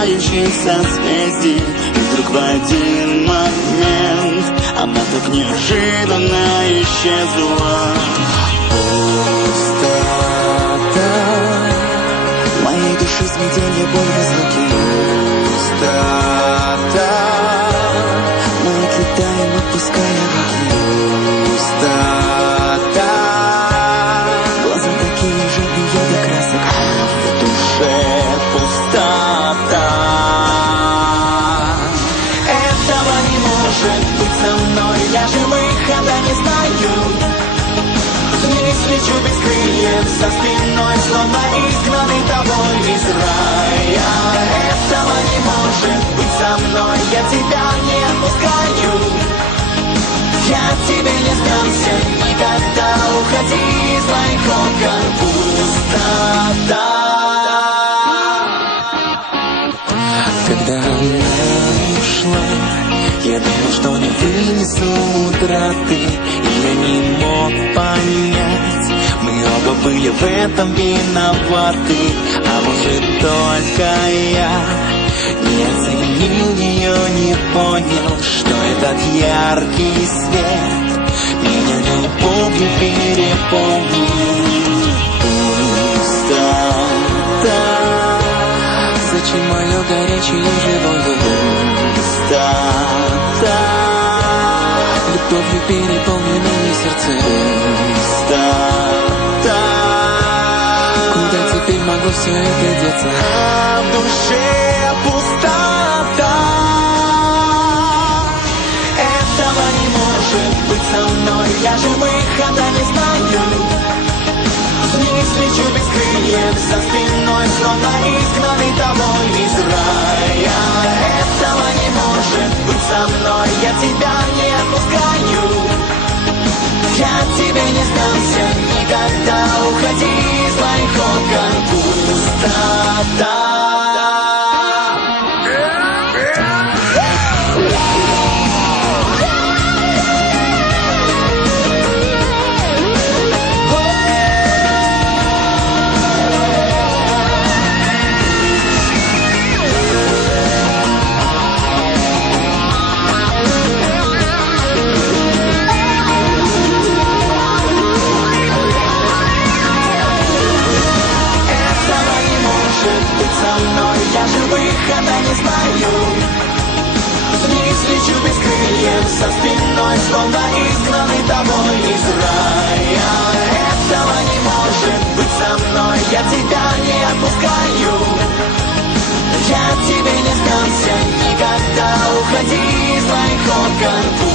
мерцающих созвездий И вдруг в один момент Она так неожиданно исчезла. Пустота. Моей души смятенье, боль, разлуки Пустота. Мы отлетаем, отпуская руки может быть со мной. Я же выхода не знаю. Вниз лечу без крыльев со спиной Словно изгнанный тобой из рая. Этого не может быть со мной. Я тебя не отпускаю. Я тебе не сдамся. Никогда Уходи из моих окон что не вынесу утраты И я не мог понять. Мы оба были в этом виноваты А может только я Не оценил ее, не понял Что этот яркий свет Меня любовью переполнил. Пустота Зачем мое горячее живое Пустота Любовью переполненные сердце Пустота Куда теперь могло все это деться? А в душе пустота. Этого не может быть со мной. Я же выхода не знаю. Вниз лечу без крыльев За спиной словно изгнанный тобой из тебе не сдамся. Никогда Уходи из моих окон. Пустота выхода не знаю Вниз лечу без крыльев Со спиной словно изгнанный тобой из рая. Этого не может быть со мной Я тебя не отпускаю Я тебе не сдамся никогда Уходи из моих окон